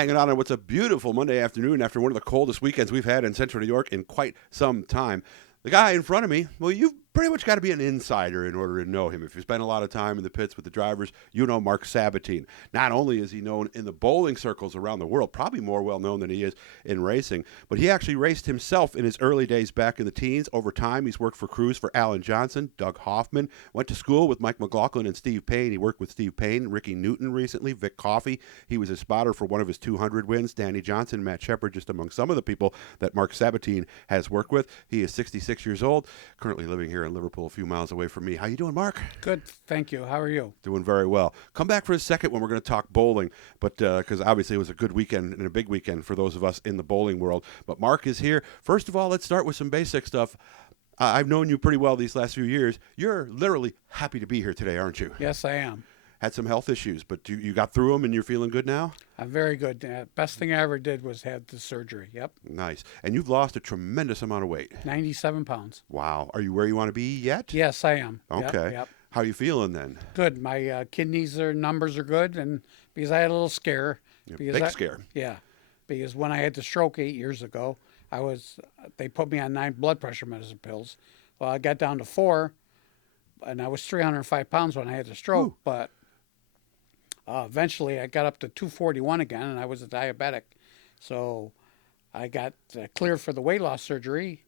Hanging on what's a beautiful Monday afternoon after one of the coldest weekends we've had in Central New York in quite some time. The guy in front of me, well, you've pretty much got to be an insider in order to know him. If you spend a lot of time in the pits with the drivers, you know Mark Sabatine. Not only is he known in the bowling circles around the world, probably more well known than he is in racing, but he actually raced himself in his early days back in the teens. Over time, he's worked for crews for Alan Johnson, Doug Hoffman, went to school with Mike McLaughlin and Steve Payne. He worked with Steve Payne, Ricky Newton recently, Vic Coffey. He was a spotter for one of his 200 wins, Danny Johnson, Matt Shepard, just among some of the people that Mark Sabatine has worked with. He is 66 years old, currently living here in Liverpool, a few miles away from me. How you doing, Mark? Good, thank you. How are you? Doing very well. Come back for a second when we're going to talk bowling, but because obviously it was a good weekend and a big weekend for those of us in the bowling world. But Mark is here. First of all, let's start with some basic stuff. I've known you pretty well these last few years. You're literally happy to be here today, aren't you? Yes, I am. Had some health issues, but you got through them and you're feeling good now? I'm very good. Best thing I ever did was have the surgery. Yep. Nice. And you've lost a tremendous amount of weight. 97 pounds. Wow. Are you where you want to be yet? Yes, I am. Okay. Yep. How are you feeling then? Good. My numbers are good, and because I had a little scare. Big scare. Yeah. Because when I had the stroke 8 years ago, they put me on 9 blood pressure medicine pills. Well, I got down to 4, and I was 305 pounds when I had the stroke, Ooh. but eventually I got up to 241 again, and I was a diabetic. So I got cleared for the weight loss surgery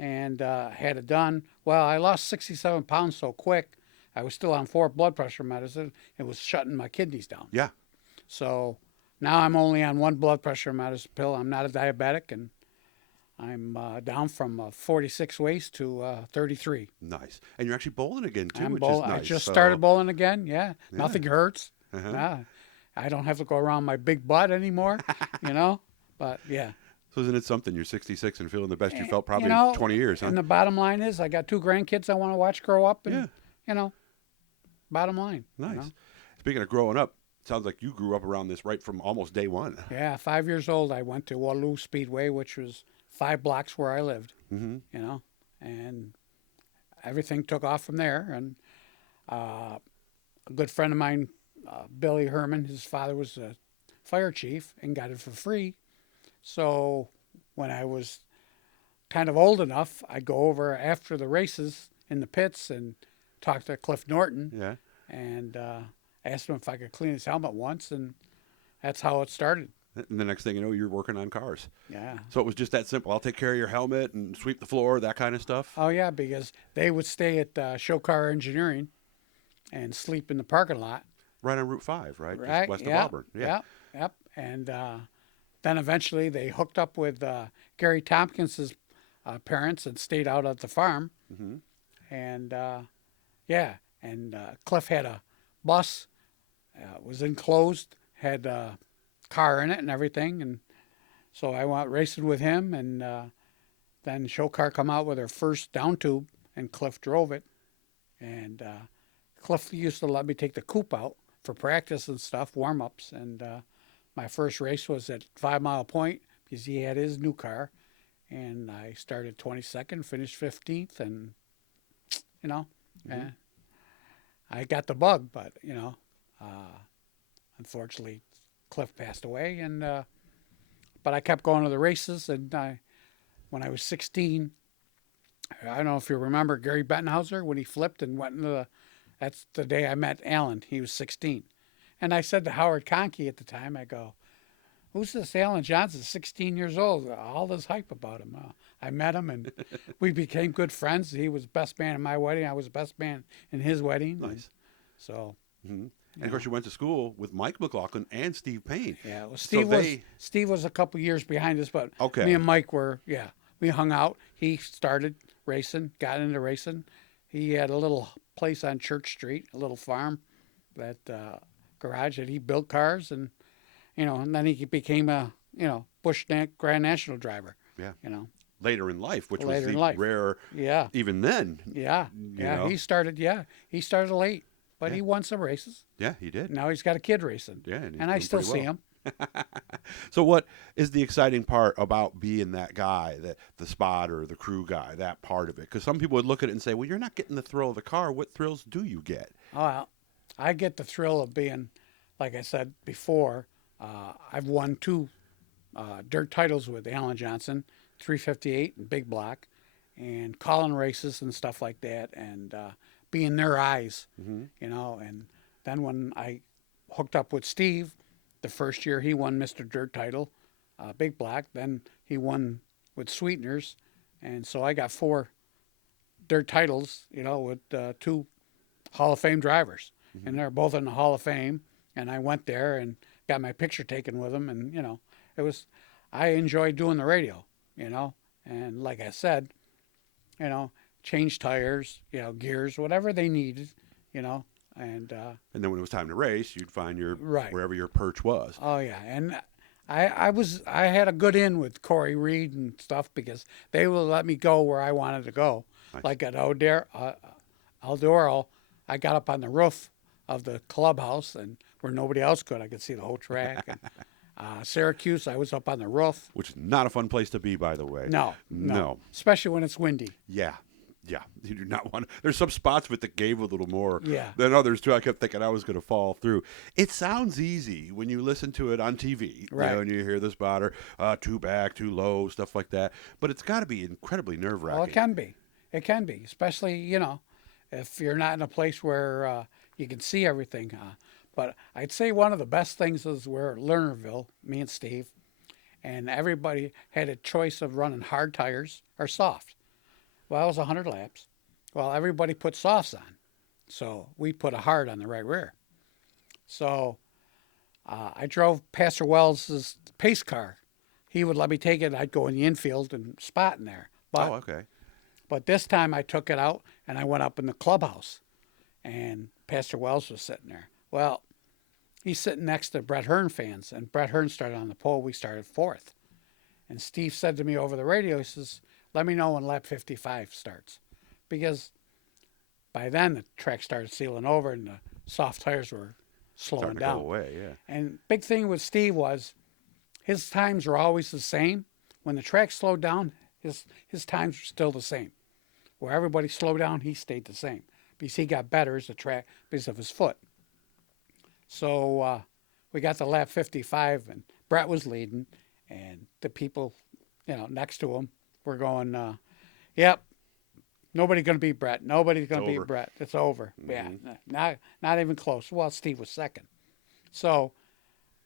and had it done. Well, I lost 67 pounds so quick. I was still on 4 blood pressure medicine. It was shutting my kidneys down. Yeah. So now I'm only on 1 blood pressure medicine pill. I'm not a diabetic, and I'm down from 46 waist to 33. Nice. And you're actually bowling again, too, I'm which bowl- is nice. I just started bowling again. Yeah. Yeah. Nothing hurts. Uh-huh. Yeah. I don't have to go around my big butt anymore, But, yeah. So isn't it something? You're 66 and feeling the best you felt probably You know, in 20 years, huh? And the bottom line is I got 2 grandkids I want to watch grow up. And, bottom line. Nice. Speaking of growing up, it sounds like you grew up around this right from almost day one. Yeah, 5 years old, I went to Waterloo Speedway, which was 5 blocks where I lived, Mm-hmm. and everything took off from there. And a good friend of mine, Billy Herman, his father was a fire chief and got it for free. So when I was kind of old enough, I'd go over after the races in the pits and talk to Cliff Norton. Yeah. And asked him if I could clean his helmet once, and that's how it started. And the next thing you know, you're working on cars. Yeah. So it was just that simple. I'll take care of your helmet and sweep the floor, that kind of stuff. Oh, yeah, because they would stay at Show Car Engineering and sleep in the parking lot. Right on Route 5, right? Right. Just west Yep. of Auburn. Yeah. Yep. And then eventually they hooked up with Gary Tompkins's parents and stayed out at the farm. Mm-hmm. And, Cliff had a bus, was enclosed, had a car in it and everything. And so I went racing with him, and then Show Car come out with their first down tube, and Cliff drove it. And Cliff used to let me take the coupe out for practice and stuff, warm-ups. And my first race was at 5 Mile Point because he had his new car. And I started 22nd, finished 15th, and, I got the bug, but, unfortunately, Cliff passed away. And but I kept going to the races, and when I was 16, I don't know if you remember Gary Bettenhauser when he flipped and went into that's the day I met Alan. He was 16. And I said to Howard Conkey at the time, I go, who's this Alan Johnson, 16 years old? All this hype about him. I met him, and we became good friends. He was best man in my wedding. I was best man in his wedding. Nice. So. Mm-hmm. And of course, you went to school with Mike McLaughlin and Steve Payne. Yeah, well, So Steve was a couple years behind us, but Okay. me and Mike we hung out. He started racing, got into racing. He had a little place on Church Street, a little farm, that garage that he built cars, and and then he became a Busch Grand National driver. Yeah. Later in life, which Later was in the life. rare. Yeah. Even then. Yeah. You know? He started late, but he won some races. Yeah, he did. Now he's got a kid racing. Yeah, and he's and I doing still pretty see well. him. So what is the exciting part about being that guy, the spotter, the crew guy, that part of it? Because some people would look at it and say, well, you're not getting the thrill of the car. What thrills do you get? Oh, well, I get the thrill of being, like I said before, I've won two dirt titles with Alan Johnson, 358 and big block, and calling races and stuff like that, and being their eyes, you know. And then when I hooked up with Steve, the first year he won Mr. Dirt title, big block. Then he won with Sweeteners, and so I got 4 dirt titles, you know, with 2 Hall of Fame drivers, and they're both in the Hall of Fame. And I went there and got my picture taken with them, and you know, I enjoyed doing the radio, you know, and like I said, you know, change tires, you know, gears, whatever they needed, you know, and then when it was time to race, you'd find your Right. wherever your perch was. oh yeah, and I had a good in with Corey Reed and stuff because they would let me go where I wanted to go. Nice. Like at Eldoro, I got up on the roof of the clubhouse and where nobody else could. I could see the whole track. And Syracuse, I was up on the roof. Which is not a fun place to be, by the way. No, especially when it's windy. Yeah. Yeah. You do not want to. There's some spots with that gave a little more Yeah. than others, too. I kept thinking I was going to fall through. It sounds easy when you listen to it on TV. Right. You know, and you hear the spotter, too back, too low, stuff like that. But it's got to be incredibly nerve-wracking. Well, it can be. It can be, especially, you know, if you're not in a place where you can see everything. But I'd say one of the best things is we're at Lernerville, me and Steve, and everybody had a choice of running hard tires or soft. Well, it was 100 laps. Well, everybody put softs on. So we put a hard on the right rear. So I drove Pastor Wells' pace car. He would let me take it. I'd go in the infield and spot in there. But, Okay. But this time I took it out and I went up in the clubhouse. And Pastor Wells was sitting there. Well, he's sitting next to Brett Hearn fans. And Brett Hearn started on the pole. We started 4th. And Steve said to me over the radio, he says, let me know when lap 55 starts. Because by then the track started sealing over and the soft tires were slowing Starting to down. go away, yeah. And big thing with Steve was his times were always the same. When the track slowed down, his times were still the same. Where everybody slowed down, he stayed the same. Because he got better as the track because of his foot. So we got to lap 55 and Brett was leading and the people, you know, next to him were going, yep, nobody's going to beat Brett. Nobody's going to beat Brett. It's over. Yeah, not even close. Well, Steve was second. So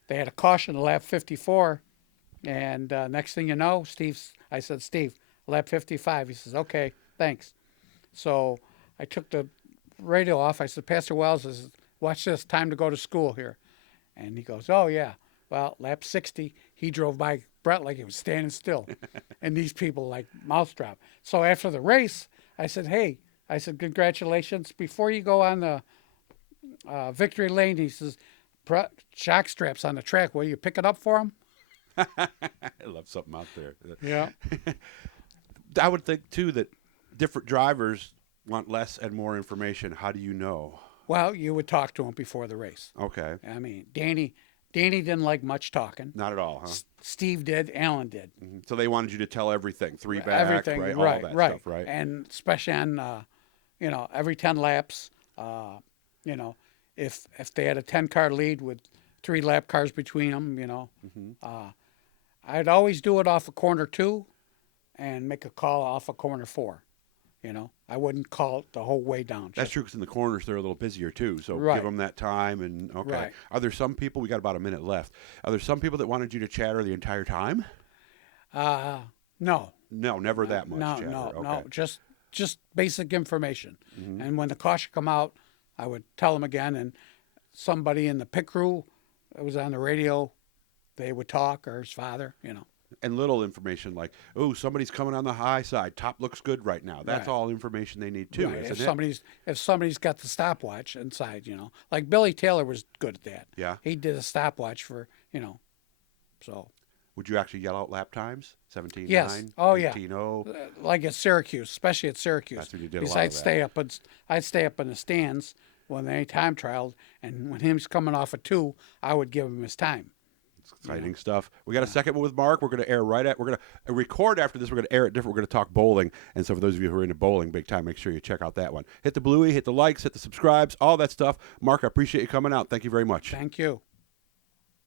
they had a caution to lap 54. And next thing you know, I said, Steve, lap 55. He says, okay, thanks. So I took the radio off. I said, Pastor Wells, watch this, time to go to school here. And he goes, oh, yeah. Well, lap 60, he drove by Brett like he was standing still. And these people like mouth drop. So after the race, I said, hey, congratulations. Before you go on the victory lane, he says, shock straps on the track. Will you pick it up for him? I love something out there. Yeah. I would think, too, that different drivers want less and more information. How do you know? Well, you would talk to him before the race. Okay. I mean, Danny didn't like much talking. Not at all, huh? Steve did. Alan did. Mm-hmm. So they wanted you to tell everything, 3 back, Everything, right? right, All that right. stuff, right? And especially on, you know, every 10 laps, you know, if they had a 10-car lead with 3 lap cars between them, you know, I'd always do it off of corner 2 and make a call off of corner 4. You know, I wouldn't call it the whole way down. That's true, because in the corners they're a little busier too. So Right. give them that time. And okay, Right. Are there some people? We got about a minute left. Are there some people that wanted you to chatter the entire time? No. No, never that much. No, chatter. no, Okay. no. Just basic information. And when the caution come out, I would tell them again. And somebody in the pit crew that was on the radio, they would talk, or his father, you know. And little information like, oh, somebody's coming on the high side. Top looks good right now. That's Right. all information they need too. Right. Isn't it? If somebody's got the stopwatch inside, you know, like Billy Taylor was good at that. Yeah. He did a stopwatch for, you know, so. Would you actually yell out lap times? 17.9? Yes. Oh, yeah. 18.0? Like at Syracuse, especially at Syracuse. That's when you did a because lot of I'd that. I'd stay up in the stands when they time trialed, and when him's coming off a 2, I would give him his time. Exciting stuff. We got a second one with Mark. We're going to air we're going to record after this. We're going to air it different. We're going to talk bowling. And so for those of you who are into bowling big time, make sure you check out that one. Hit the bluey, hit the likes, hit the subscribes, all that stuff. Mark, I appreciate you coming out. Thank you very much. Thank you.